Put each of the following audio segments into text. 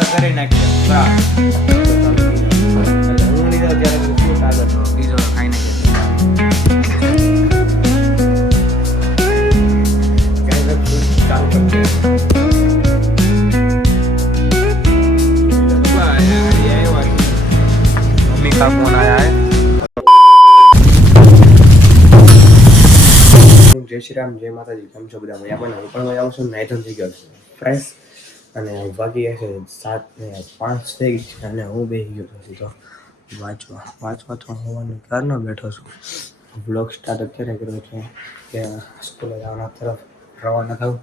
હવે કરી નાખીએ હું નહીં જાઉં ત્યારે બધું શું આગળ બીજો ખાઈ નાખીએ चालू करते मम्मी का फोन आया है। जय श्री राम, जय माताजी। केम છો બધા? મજામાં? હું પણ મજામાં છું। નાઈટ થઈ ગયો છે ફ્રેશ અને વાગી ગયા છે 7:05 થઈ ગઈ છે અને હું બેસી ગયો છું તો વાંચવા તો હોવાનો કારનો બેઠો છું। બ્લોગ સ્ટાર્ટ અત્યારે કર્યો છે કે સ્કૂલે જવાના તરફ રવાના થવું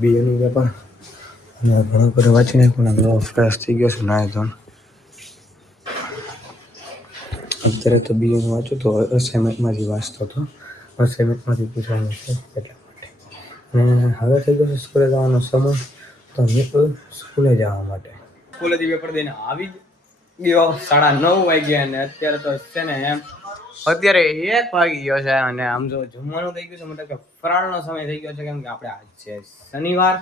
બીજું પેપર અને ઘણું બધું વાંચી નાખ્યું ને બધો ફ્રેશ થઈ ગયો છું નાય ધોન। અત્યારે તો બીજું વાંચું તો અસાઇનમેન્ટમાંથી વાંચતો હતો, અસાઇનમેન્ટમાંથી પૂછવાનું છે એટલા માટે। અને હવે થઈ ગયો છે સ્કૂલે જવાનો સમય તો નીકળું સ્કૂલે જવા માટે। સ્કૂલેથી પેપર દઈને આવી ગયો 9:30 વાગ્યા અને અત્યારે તો છે ને એમ અત્યારે 1 વાગી ગયો છે અને આમ જો જમવાનું થઈ ગયું છે મતલબ કે ફરાળનો સમય થઈ ગયો છે કેમ કે આપણે આજ છે શનિવાર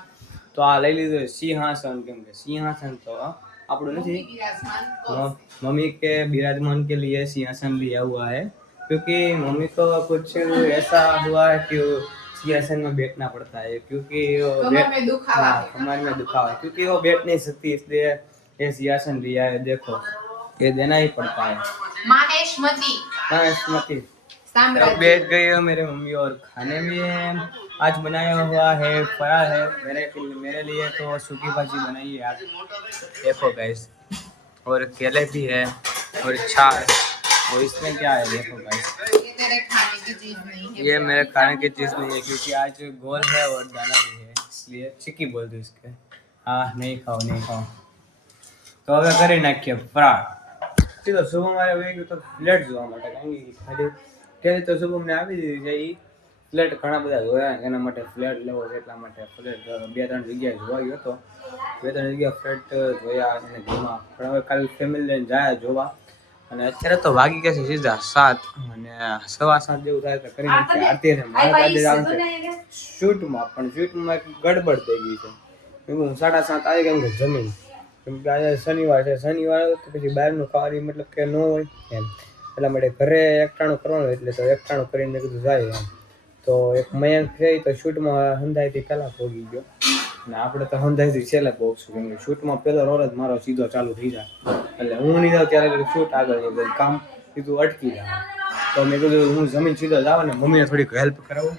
તો આ લઈ લીધું સિંહાસન કેમ કે સિંહાસન તો આપણું નથી, मम्मी के विराजमान के लिए सिंहासन लिया हुआ है क्योंकि मम्मी को कुछ ऐसा हुआ है कि सिंहासन में बैठना पड़ता है क्योंकि कमर में दुखा है क्योंकि वो बैठ नहीं सकती इसलिए ये सिंहासन लिया है। देखो ये देना ही पड़ता है। माहेशमती बैठ गई है मेरे मम्मी और खाने में आज बनाया हुआ है फराळ है मेरे लिए तो सूखी भाजी बनाई है आज। देखो गाइस और केले भी है और छाछ और इसमें क्या है देखो गाइस ये मेरे खाने की चीज नहीं है, ये मेरे खाने की चीज नहीं है क्योंकि आज गोल है और दाना भी है इसलिए चिक्की बोल दो इसके। हाँ नहीं खाओ तो હવે કરી નાખીએ ફરાળ। સીધો શુભમ મારે વહી ગયો તો ફ્લેટ જોવા માટે કારણ કે ખાલી ત્યારે તો શુભમને આવી દીધી છે એ ફ્લેટ ઘણા બધા જોયા એના માટે ફ્લેટ લેવો છે એટલા માટે ફ્લેટ 2-3 જગ્યાએ જોવા ગયો હતો, 2-3 જગ્યાએ ફ્લેટ જોયા અને ઘરમાં પણ હવે કાલે ફેમિલી લઈને જાય જોવા અને અત્યારે તો વાગી ગયા છે સીધા 7 અને 7:15 જેવું થાય તો કરી નાખીએ આરતી ને મારે કાલે જવાનું છે શૂટમાં પણ શૂટમાં એક ગડબડ થઈ ગઈ છે કેમ હું 7:30 આવી ગયો કે જમીન કેમ કે આજે શનિવાર છે, શનિવાર તો પછી બહારનું ખાવાની મતલબ કે ન હોય એમ એટલા માટે ઘરે એકટાણું કરવાનું એટલે તો એકટાણું કરીને મેં કીધું જાય એમ તો એક મયંક છે તો શૂટમાં હંધાઈથી પહેલાં પહોંચી ગયો અને આપણે તો હંધાઈથી છેલ્લે પહોંચશું કેમ કે શૂટમાં પહેલો રોલ જ મારો સીધો ચાલુ થઈ જાય એટલે હું નહીં જાઉં ત્યારે શૂટ આગળ નહીં કામ સીધું અટકી જાય તો મેં કીધું હું જમીન સીધો જાવ ને મમ્મીને થોડીક હેલ્પ કરાવું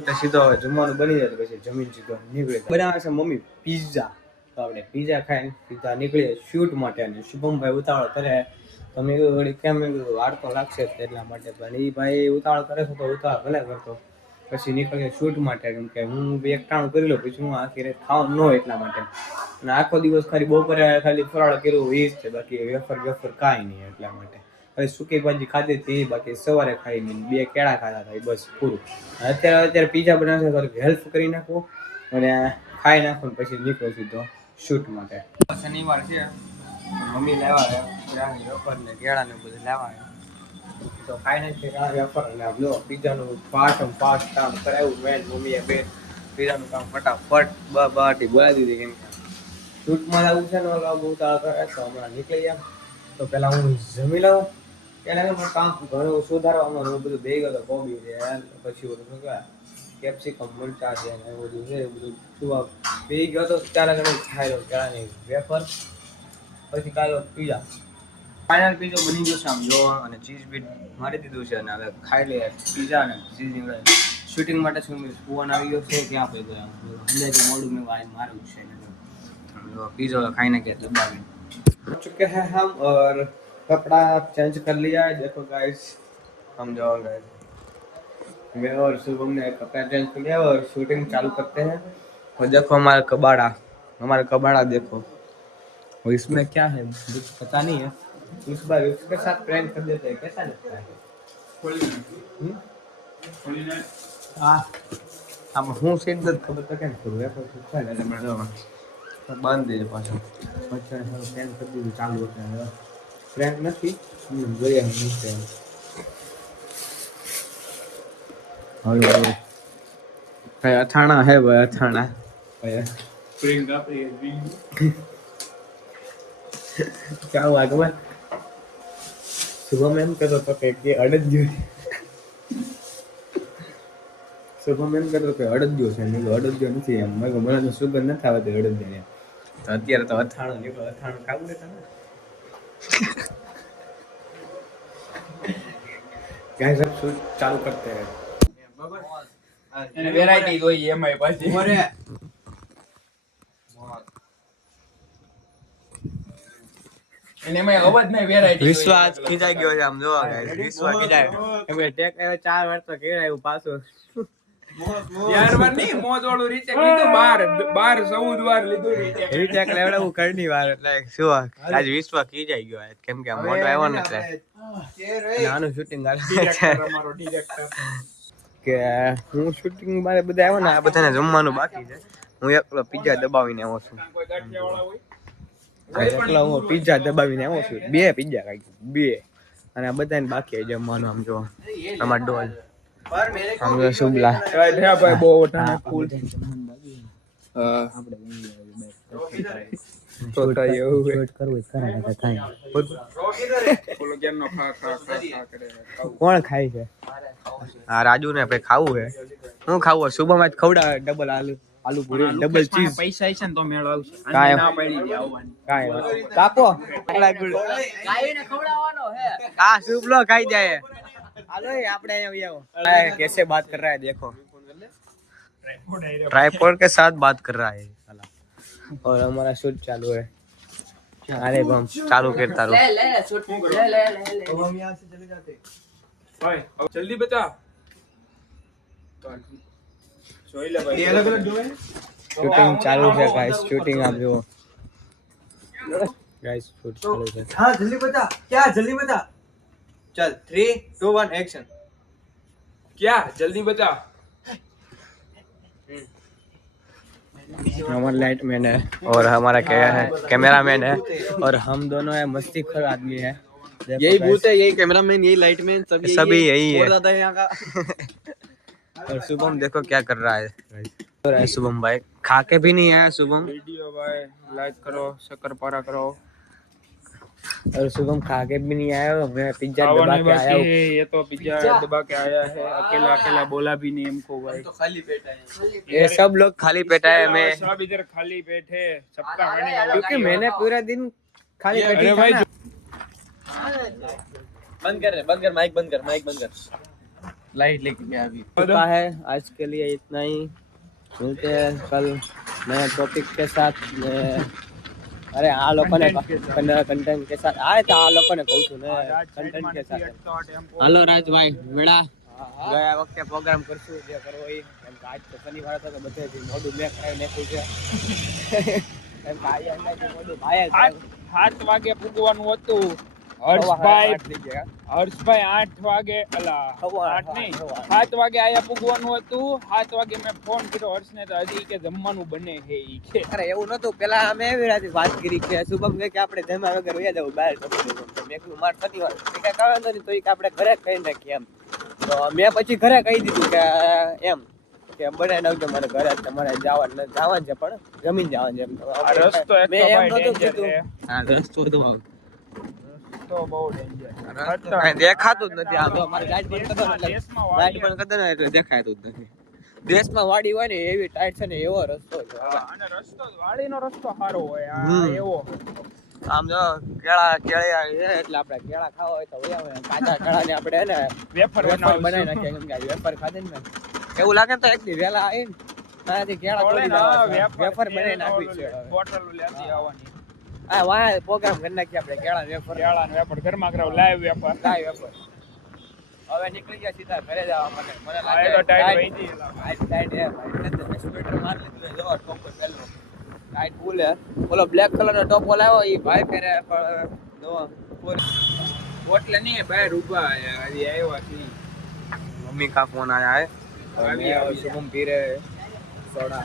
એટલે સીધો હવે જમવાનું બની જાય પછી જમીન સીધો નીકળે બનાવે છે મમ્મી પિઝા તો આપણે પિઝા ખાઈને સીધા નીકળીએ શૂટ માટે અને શુભમભાઈ ઉતાવળ કરે તો મેં કીધું વળી કેમ મેં કીધું વાર તો લાગશે એટલા માટે પણ એ ભાઈ ઉતાવળ કરે છે તો ઉતાવળ ભલે કરતો પછી નીકળીએ શૂટ માટે કેમ કે હું એકટાણું કરી લઉં પછી હું આખી રાત ખાવાનું ન હોય એટલા માટે અને આખો દિવસ ખાલી બપોરે ખાલી ફરાળ કર્યું એ જ છે બાકી વેફર કાંઈ નહીં એટલા માટે ખાલી સૂકી ભાજી ખાધી હતી બાકી સવારે ખાઈ નહીં 2 કેળા ખાધા હતા બસ પૂરું। અત્યારે પિઝા બનાવશે તો હેલ્પ કરી નાખવું અને ખાઈ નાખું પછી નીકળું સીધો શૂટ માટે। શનિવાર છે મમ્મી લેવા વેફર ને કેળા ને બધું લેવા તો ખાઈ નાખીએ વેફર અને લો પિઝાનું ફાસ્ટ કામ કરાવ્યું મેન મમ્મીએ બે પિઝાનું કામ ફટાફટ બાટી બોલાવી દીધી કેમ કે શૂટમાં જવું છે ને બહુ તાળ કરે તો હમણાં નીકળી ગયા તો પહેલાં હું જમી લઉં એને કામ ઘણું સુધારવામાં હું બધું બે ગયો કોબી છે પછી બધું શું કહેવાય કેપ્સિકમ મરચા છે ને એવું બધું છે એ બધું સુવા બે ગયો તો ત્યારે ઘણું ખાઈ લો કેળાની વેફર પછી કાઢો પીઝા ફાઇનલ પીઝો બની ગયો છે આમ જો અને ચીઝ બીટ મારી દીધું છે અને હવે ખાઈ લઈએ પિઝા અને ચીઝ નીકળે શૂટિંગ માટે શું ફોન આવી ગયો છે ક્યાં પડી ગયો અંદાજે મોડું મેં માર્યું છે पिज़्ज़ा खाने के दबावी चुके हैं हम और कपड़ा चेंज कर लिया है। देखो गाइस हम जाओ गाइस मैं और शुभम ने कपड़ा चेंज कर लिया और शूटिंग चालू करते हैं। और देखो हमारा कबाड़ा देखो और इसमें क्या है पता नहीं है इस बार उसके साथ प्रैंक कर देते हैं कैसा लगता है हाँ हम हूँ सीट खबर तो क्या करूँ बांध दे पाછો પછી ફ્રેન્ક કરી દીધું ચાલુ હતું ફ્રેન્ક નથી જોઈએ હું ફ્રેન્ક હવે કઈ અથાણા હે ભાઈ અથાણા ભાઈ क्या हुआ खबर? सुबह में कर तो કે અડદ ગયો સુબહ મેં કહેતો કે અડદ ગયો છે મેં અડદ ગયો નથી એમ મેં મને તો સુગંધ નથી આવતી અડદ ને તો અત્યારે તો અથાણું નીકળો અથાણું ખાવું ને તમે क्या सब शूट चालू करते हैं વેરાયટી જોઈએ એમાં પાછી અને એમાં અવાજ માં વેરાયટી વિશ્વાસ ખીજાઈ ગયો છે આમ જોવા ગાઈસ વિશ્વાસ ખીજાય એમ કે ટેક 4 વાર તો કેરાયું પાછું યાર વાર નહીં મોજ વાળું રીતે લીધું 12 14 વાર લીધું રીટેક લેવડાવું ઘરની વાર એટલે શું આજ વિશ્વાસ ખીજાઈ ગયો કેમ કે મોટો આવ્યો ને એટલે નાનું શૂટિંગ અમારો ડિરેક્ટર કે હું શૂટિંગ મારે બધા આવ્યો ને આ બધાને જમવાનું બાકી છે હું એકલો પિઝા દબાવીને આવ્યો છું કોઈ ગાંઠિયા વાળા હોય એકલો હું પિઝા દબાવીને આવ્યો છું 2 પિઝા ખાઈ 2 અને આ બધાને બાકી જમવાનું આમ જો અમાર ડોલ આમ જો શુભલા ભાઈ બહુ ઓટાને ફૂલ તો થાય એવું શૂટ કરવું કરે ને કાઈ બોલો કેમનો ખા કરે કોણ ખાય છે હા રાજુ ને ભાઈ ખાવું છે હું ખાવું સુબહમાં જ ખવડા ડબલ આલુ પૂરી ડબલ ચીઝ પૈસા છે ને તો મેળ આવશે કાંઈ ના પડી દે આવવાની કાઈ કાપો કાઈને ખવડાવવાનો હે આ સુબલો ખાઈ જાય હાલો આપણે અહીંયા આવો कैसे बात कर रहा है देखो ट्राइपॉड के साथ बात कर रहा है साला और हमारा शूट चालू है अरे बम चालू करता रहो ले शूट ले तो हम यहां से चले जाते भाई अब जल्दी बता જોઈ લે ભાઈ અલગ અલગ જોવે शूटिंग चालू है गाइस शूटिंग आप जो गाइस शूट चालू है हाँ जल्दी बता क्या जल्दी बता चल 3 2 1 एक्शन क्या जल्दी बता हमारा लाइट मैन है और हमारा क्या है कैमरा मैन है और हम दोनों है मस्तीखोर आदमी है यही भूत है यही कैमरामैन यही लाइटमैन सभी यही है दादा यहाँ का और शुभम देखो क्या कर रहा है शुभम भाई खा के भी नहीं आया शुभम वीडियो भाई लाइक करो शक्करपारा करो और शुभम खा के भी नहीं आया मैं पिज्जा खावा दबा नहीं के आया बाकी हूँ है, ये तो पिज्जा दबा के आया है अकेला अकेला बोला भी नहीं हमको भाई तो खाली पेट है ये सब लोग खाली पेट है मैं सब इधर खाली पेट है सबका खाने का क्योंकि बाकी मैंने पूरा दिन खाली पेट ही अरे भाई खाना। बंद कर माइक बंद कर लाइट लेके गया अभी चुका है आज के लिए इतना ही मिलते हैं कल नए टॉपिक के साथ अरे आ लोगों ने कंटेंट के साथ आए तो आ लोगों ने कहूँ ने कंटेंट के साथ हेलो राज भाई मेड़ा ગયા વખતે પ્રોગ્રામ કરશું જે કરવો એ એમ કે આજ તો શનિવાર હતો તો બધે મોઢું મેં કરાવી નાખ્યું છે એમ કે આયા અંદાજે મોઢું ભાઈ 7 વાગે પૂગવાનું હતું હર્ષભાઈ 8 વાગે અલા 8 નહીં 7 વાગે આયા પૂગવાનું હતું 7 વાગે મેં ફોન કર્યો હર્ષને તો હજી કે જમવાનું બને છે ઈ કે અરે એવું નતું પેલા અમે એવી રાતે વાત કરી કે શુભમ કે આપણે જમવા વગર વયા જવું બહાર મેં કીધું માર થતી વાર કે કાંઈ કામ નથી તો કે આપણે ઘરે ખાઈ નાખીએ એમ તો મેં પછી ઘરે કહી દીધું કે એમ કે બનાવી નાખજો મારે ઘરે તમારે જવાનું છે પણ જમીન જવાનું છે એમ આ રસ્તો એક મેં તો એમ ભાઈ નતું danger કીધું છે. હા રસ્તો તો તો બહુ ડેન્જર કાંઈ દેખાતું જ નથી આ તો અમારી ગાડી બંધ કરો એટલે દેશમાં ગાડી બંધ કરી દો ને એટલે દેખાતું જ નથી દેશમાં વાડી હોય ને એવી ટાઈટ છે ને એવો રસ્તો છે અને રસ્તો વાડીનો રસ્તો સારો હોય આ હમ. એવો આમ જો કેળા છે એટલે આપણે કેળા ખાવા હોય તો વયા કાચા કેળાને આપણે ને વેફર વેફર બનાવી નાખીએ કેમ કે આ વેફર ખાધે ને એવું લાગે ને તો એક દી વહેલા આવીને તારાથી કેળા તોડી લાવવા છે. વેફર બનાવી નાખવી છે હવે. બોટલ લેતી આવવાની આ વાહ પ્રોગ્રામ કરી નાખીએ આપણે કેળા વેફર કેળા ને વેફર ઘરમાં કરાવ લાઈવ વેફર કાય વેફર હવે નીકળી ગયા સીધા ઘરે જવા મને મને આ તો ટાઈટ વહી ગઈ ટાઈટ હે ભાઈ એટલે સ્વેટર માર લીધું જો ટોપ પર પહેલો ટાઈટ ફૂલ હે ઓલો બ્લેક કલરનો ટોપ લાવ્યો ઈ ભાઈ પહેરે પણ જો બોટલે નહીં બહાર ઊભા હજી આવ્યા છે मम्मी का फोन आया है और मैं और शुभम पी रहे हैं सोडा